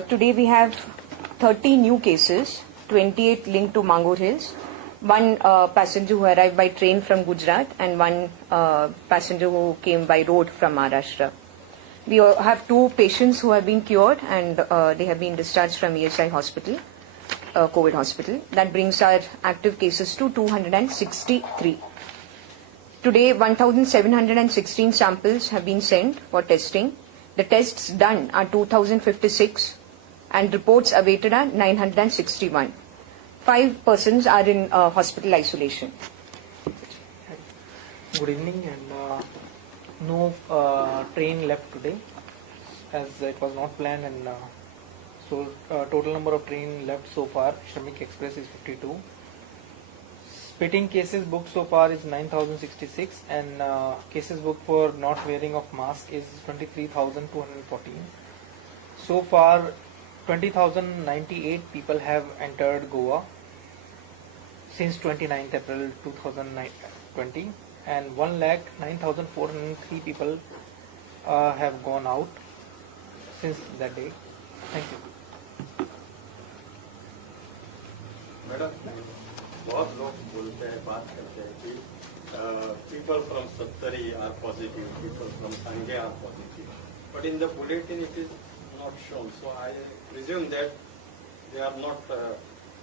Today we have 30 new cases, 28 linked to Mangur Hills, one passenger who arrived by train from Gujarat and one passenger who came by road from Maharashtra. We have 2 patients who have been cured and they have been discharged from ESI hospital, COVID hospital. That brings our active cases to 263. Today 1,716 samples have been sent for testing. The tests done are 2,056 and reports awaited are 961. 5 persons are in hospital isolation. Good evening, and no train left today as it was not planned, and so total number of train left so far, Shramik Express is 52. Spitting cases booked so far is 9,066 and cases booked for not wearing of mask is 23,214. So far 20,098 people have entered Goa since 29th April 2020 and 1,09,403 people have gone out since that day. Thank you. Madam, बहुत लोग बोलते हैं, बात करते हैं कि people from Sattari are positive, people from Sanghe are positive, but in the bulletin it is not shown. So I presume that they are not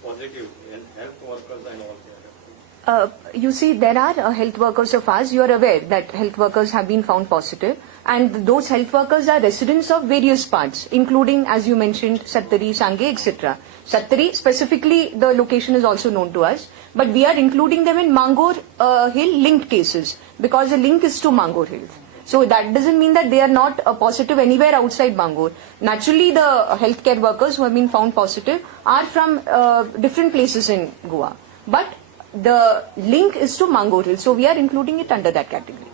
positive, and health workers and all that. You see, there are health workers of ours. You are aware that health workers have been found positive, and those health workers are residents of various parts, including, as you mentioned, Sattari, Sanghe, etc. Sattari, specifically, the location is also known to us, but we are including them in Mangur Hill linked cases because the link is to Mangur Hills. So that doesn't mean that they are not positive anywhere outside Mangur. Naturally, the healthcare workers who have been found positive are from different places in Goa, but the link is to Mangur Hills, so we are including it under that category.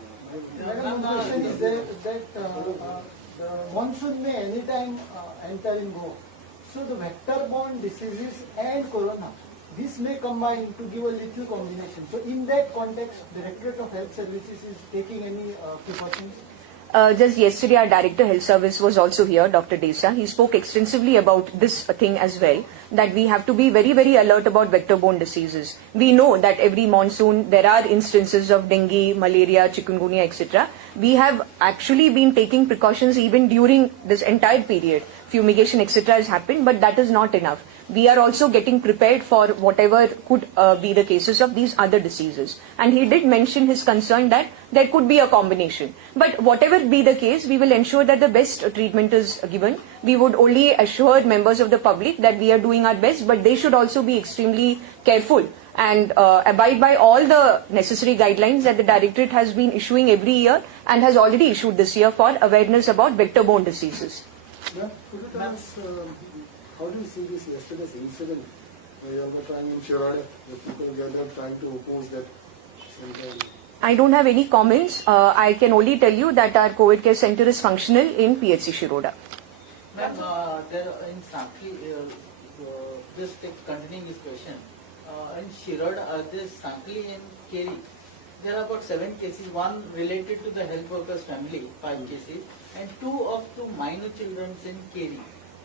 Madam, the question is that the monsoon may anytime enter in Goa. So the vector-borne diseases and corona, this may combine to give a little combination. So in that context, the Directorate of Health Services is taking any precautions? Just yesterday, our Director Health Service was also here, Dr. Desa. He spoke extensively about this thing as well, that we have to be very, very alert about vector-borne diseases. We know that every monsoon there are instances of dengue, malaria, chikungunya, etc. We have actually been taking precautions even during this entire period. Fumigation, etc. has happened, but that is not enough. We are also getting prepared for whatever could be the cases of these other diseases. And he did mention his concern that there could be a combination. But whatever be the case, we will ensure that the best treatment is given. We would only assure members of the public that we are doing our best, but they should also be extremely careful and abide by all the necessary guidelines that the Directorate has been issuing every year and has already issued this year for awareness about vector-borne diseases. Yeah. Could you tell us how do you see this yesterday's incident where you were trying in Shirada, the people gathered trying to oppose that? I don't have any comments. I can only tell you that our COVID care center is functional in PHC Shiroda. Ma'am, there in Sankli, just continuing this question, in Shiroda, this Sankli and Keri, there are about 7 cases, one related to the health workers family, 5 cases, and 2 of 2 minor children in Keri.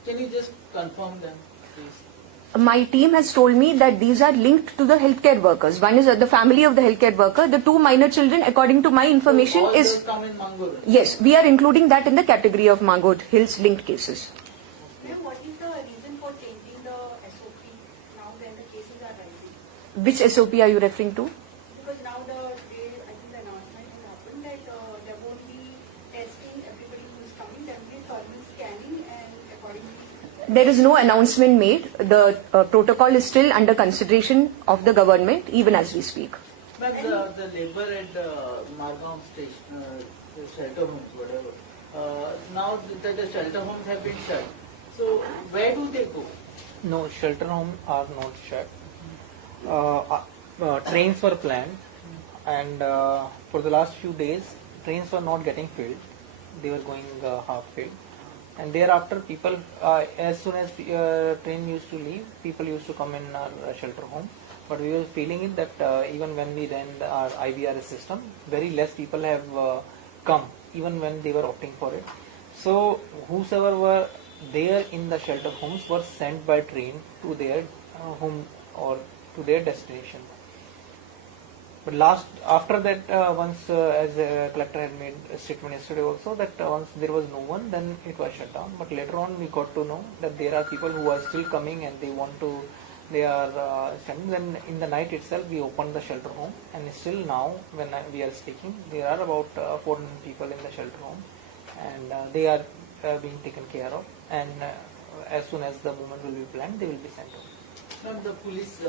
Can you just confirm them, please? My team has told me that these are linked to the healthcare workers. One is the family of the healthcare worker. The 2 minor children, according to my information, so all is... come in Mangur. Yes, we are including that in the category of Mangur Hills linked cases. Ma'am, what is the reason for changing the SOP now when the cases are rising? Which SOP are you referring to? Because now I think the announcement has happened that there won't be testing everybody who is coming, there will be thermal scanning and accordingly. There is no announcement made. The protocol is still under consideration of the government, even as we speak. But the labor at Margam station, the shelter homes, whatever, now that the shelter homes have been shut, so where do they go? No, shelter homes are not shut. Trains were planned, and for the last few days, trains were not getting filled. They were going half filled. And thereafter, people, as soon as train used to leave, people used to come in our shelter home. But we were feeling it that even when we ran our IVRS system, very less people have come, even when they were opting for it. So whosoever were there in the shelter homes were sent by train to their home or to their destination. But after that, once as collector had made a statement yesterday also that once there was no one, then it was shut down. But later on, we got to know that there are people who are still coming and they are standing. Then in the night itself, we opened the shelter home, and still now, when we are speaking, there are about 400 people in the shelter home, and they are being taken care of. And as soon as the movement will be planned, they will be sent home. From the police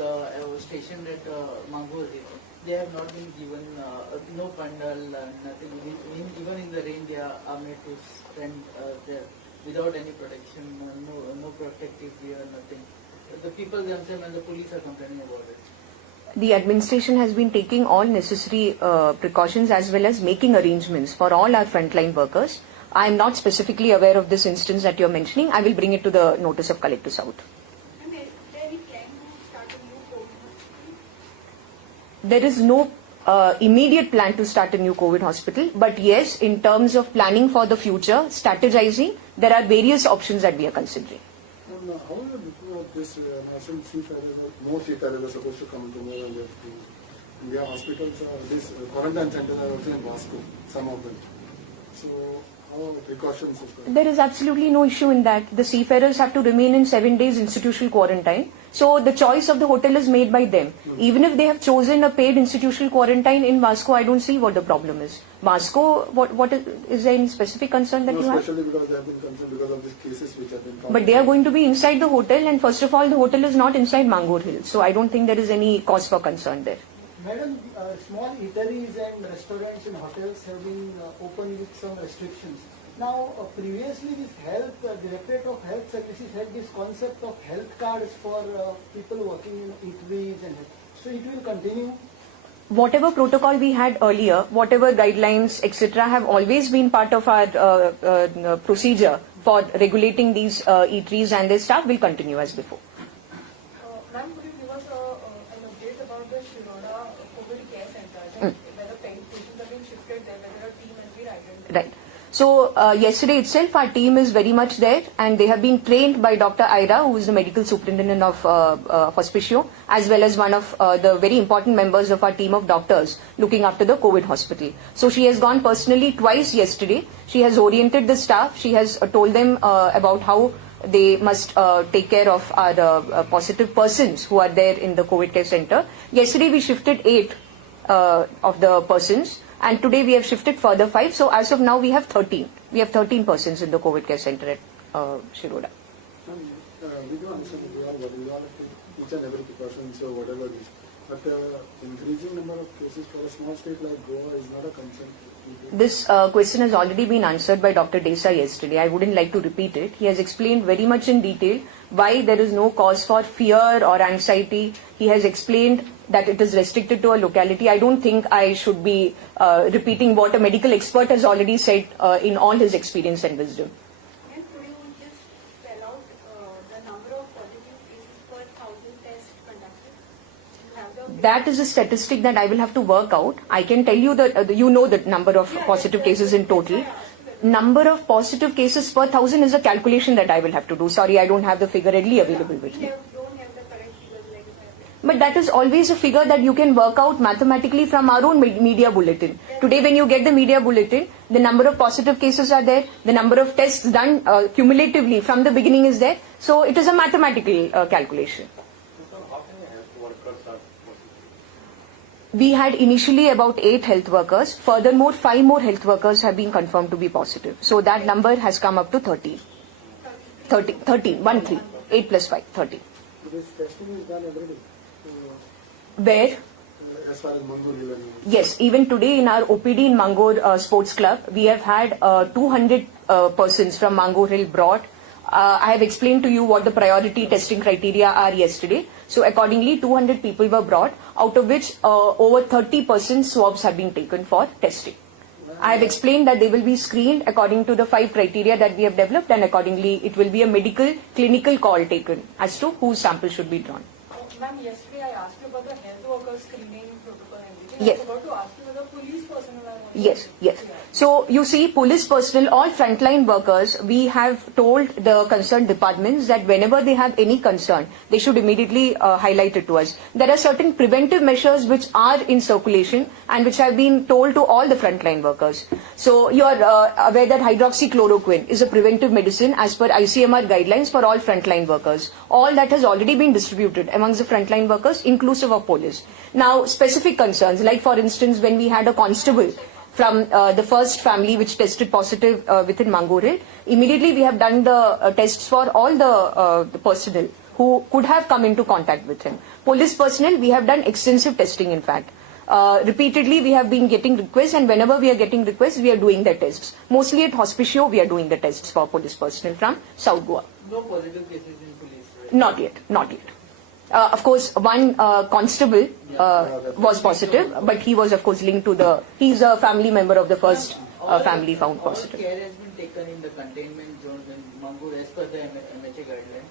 stationed at Mangur, they have not been given no pandal, nothing. Even in the rain, they are made to stand there without any protection, no protective gear, nothing. The people themselves and the police are complaining about it. The administration has been taking all necessary precautions as well as making arrangements for all our frontline workers. I am not specifically aware of this instance that you are mentioning. I will bring it to the notice of Collector South. And is there any plan to start a new COVID hospital? There is no immediate plan to start a new COVID hospital, but yes, in terms of planning for the future, strategizing, there are various options that we are considering. And how are you looking at this national seafarers? More seafarers are supposed to come to more and India hospitals. These quarantine centers are also in Vasco, some of them. So how precautions is there? There is absolutely no issue in that. The seafarers have to remain in 7 days institutional quarantine. So the choice of the hotel is made by them. Even if they have chosen a paid institutional quarantine in Vasco, I don't see what the problem is. Vasco, what is there any specific concern that No, you have? especially because they have been concerned because of these cases which have been found. But they are going to be inside the hotel, and first of all, the hotel is not inside Mangur Hill. So I don't think there is any cause for concern there. Madam, small eateries and restaurants and hotels have been open with some restrictions. Now, previously this Directorate of Health Services had this concept of health cards for people working in eateries and so it will continue. Whatever protocol we had earlier, whatever guidelines, etc., have always been part of our procedure for regulating these eateries, and their staff will continue as before. Ma'am, could you give us an update about the Shiroda COVID care center? Whether patients have been shifted there, whether a team has been identified? Right. So yesterday itself, our team is very much there, and they have been trained by Dr. Aira, who is the medical superintendent of Hospicio, as well as one of the very important members of our team of doctors looking after the COVID hospital. So she has gone personally twice yesterday. She has oriented the staff. She has told them about how they must take care of our positive persons who are there in the COVID care center. Yesterday we shifted 8 of the persons, and today we have shifted further 5. So as of now we have 13. We have 13 persons in the COVID care center at Shiroda. We do understand that we are worried on each and every precaution, so whatever it is. But increasing number of cases for a small state like Goa is not a concern. This question has already been answered by Dr. Desai yesterday. I wouldn't like to repeat it. He has explained very much in detail why there is no cause for fear or anxiety. He has explained that it is restricted to a locality. I don't think I should be repeating what a medical expert has already said in all his experience and wisdom. And could you just spell out the number of positive cases per 1,000 tests conducted? You have the That is a statistic that I will have to work out. I can tell you that you know the number of positive cases in total. Number of positive cases per 1,000 is a calculation that I will have to do. Sorry, I don't have the figure readily available with me. You don't have the correct figures like that. But that is always a figure that you can work out mathematically from our own media bulletin. Today when you get the media bulletin, the number of positive cases are there, the number of tests done cumulatively from the beginning is there. So it is a mathematical calculation. So how many health workers are positive? We had initially about 8 health workers. Furthermore, 5 more health workers have been confirmed to be positive. So that number has come up to 13. 13, 8 plus 5, 13. So this testing is done every day. Where? As far as Mangur Hill and Yes, even today in our OPD in Mangur Sports Club, we have had 200 persons from Mangur Hill brought. I have explained to you what the priority testing criteria are yesterday. So accordingly, 200 people were brought, out of which over 30% swabs have been taken for testing. I have explained that they will be screened according to the 5 criteria that we have developed, and accordingly it will be a medical clinical call taken as to whose sample should be drawn. Ma'am, yesterday I asked you about the health worker screening protocol and everything. Yes. I forgot to ask you whether police personnel are also. Yes, yes. Yeah. So you see, police personnel, all frontline workers, we have told the concerned departments that whenever they have any concern, they should immediately highlight it to us. There are certain preventive measures which are in circulation and which have been told to all the frontline workers. So you are aware that hydroxychloroquine is a preventive medicine as per ICMR guidelines for all frontline workers. All that has already been distributed amongst the frontline workers, inclusive of police. Now, specific concerns, like for instance, when we had a constable from the first family which tested positive within Mangoril, immediately we have done the tests for all the personnel who could have come into contact with him. Police personnel, we have done extensive testing in fact. Repeatedly we have been getting requests, and whenever we are getting requests, we are doing the tests. Mostly at Hospicio, we are doing the tests for police personnel from South Goa. No positive cases in police, right? Not yet, not yet. Of course, one constable was positive, but he was of course linked to he's a family member of the first family found positive. All care has been taken in the containment zone in Mangur as per the MHA guidelines.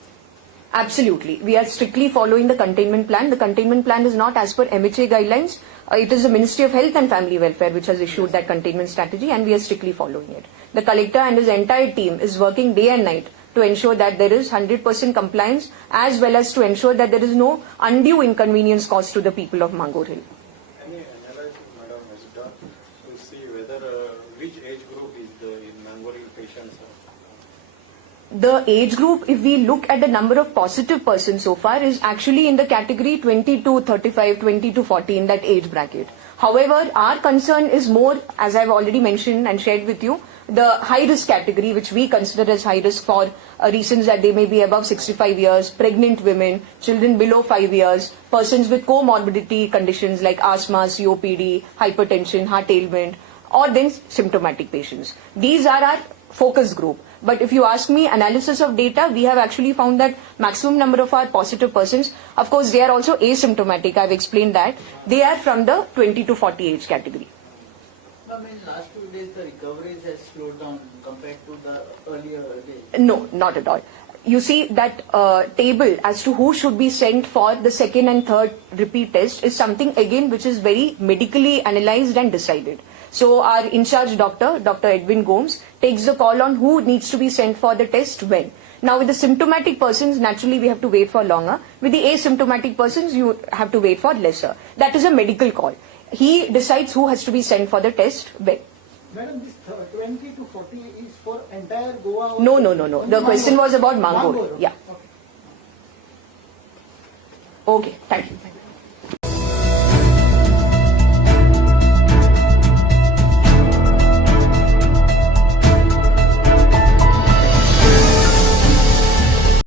Absolutely. We are strictly following the containment plan. The containment plan is not as per MHA guidelines. It is the Ministry of Health and Family Welfare which has issued that containment strategy, and we are strictly following it. The collector and his entire team is working day and night to ensure that there is 100% compliance, as well as to ensure that there is no undue inconvenience caused to the people of Mangoril. Any analysis, Madam, is done to see whether which age group is in Mangoril patients? The age group, if we look at the number of positive persons so far, is actually in the category 20 to 35, 20 to 40, in that age bracket. However, our concern is more, as I've already mentioned and shared with you, the high risk category, which we consider as high risk for reasons that they may be above 65 years, pregnant women, children below 5 years, persons with comorbidity conditions like asthma, COPD, hypertension, heart ailment, or then symptomatic patients. These are our focus group. But if you ask me, analysis of data, we have actually found that maximum number of our positive persons, of course, they are also asymptomatic. I've explained that. They are from the 20 to 40 age category. Ma'am, in last 2 days, the recoveries has slowed down compared to the earlier days. No, not at all. You see, that table as to who should be sent for the second and third repeat test is something again which is very medically analyzed and decided. So our in charge doctor, Dr. Edwin Gomes, takes the call on who needs to be sent for the test when. Now with the symptomatic persons, naturally we have to wait for longer. With the asymptomatic persons, you have to wait for lesser. That is a medical call. He decides who has to be sent for the test when. Madam, this 20 to 40 is for entire Goa? No. The question was about Mangor. Mangor. Yeah. Okay. Okay, thank you.